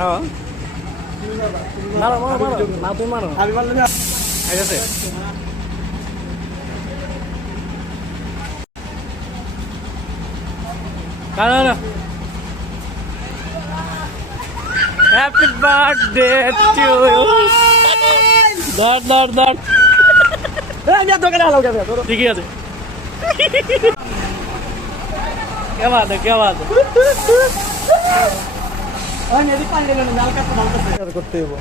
হ্যাঁ মারো মারো মারো না তুমি মারো আমি মারলে না ঠিক আছে না হ্যাপি বার্থডে টু ইউ দাঁড় এই দোকানে আলো কেন ধরো ঠিকই আছে क्या बात है আমি এদিক পানি দিলাম না হালকা একটু ভালো করে করতে হবে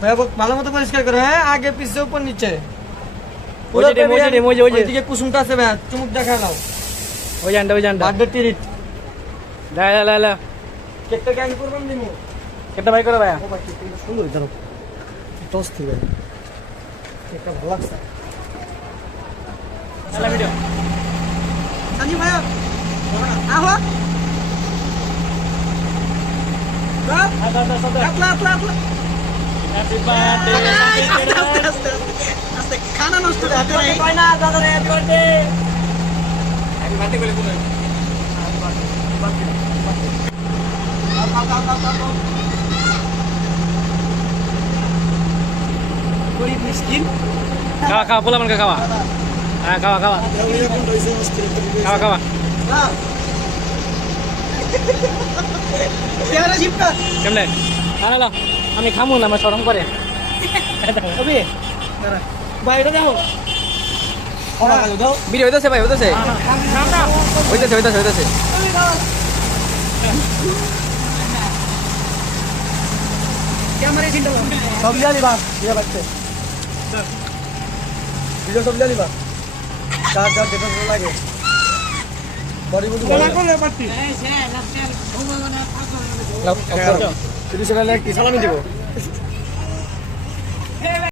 ভাই ভালো মতো পরিষ্কার করো হ্যাঁ আগে পিছে উপর নিচে ওইদিকে কুসুমটা আছে ভাই চুমুক দেখা নাও ওই জানটা বার্থডে ট্রিট লা কেকটা ক্যান করবেন দিমু কেটে ভাই করে ভাইয়া ও ভাই কেকটা সুন্দর জানো টস দিবে কেকটা ভালো লাগছে চলা ভিডিও সানি ভাই আহো হ্যাপি বার্থডে আস্তে খানা নষ্ট হয় না দাদা রে হ্যাপি বার্থডে বলে কোন গরিব মিসকিন খাওয়া বলা মানে খাওয়া হ্যাঁ খাওয়া কেমনে না আমি খামু না আমার সরম করে বাইরে দাও ভিডিও হইতেছে ভাই হইতেছে সব জানি বা ইয়ে বাচ্চা ভিডিও সব জানি বা চার দেখতে লাগে বডি বডি কোলা পার্টি এই সে লাস্ট ইয়ার কি সালামি দিব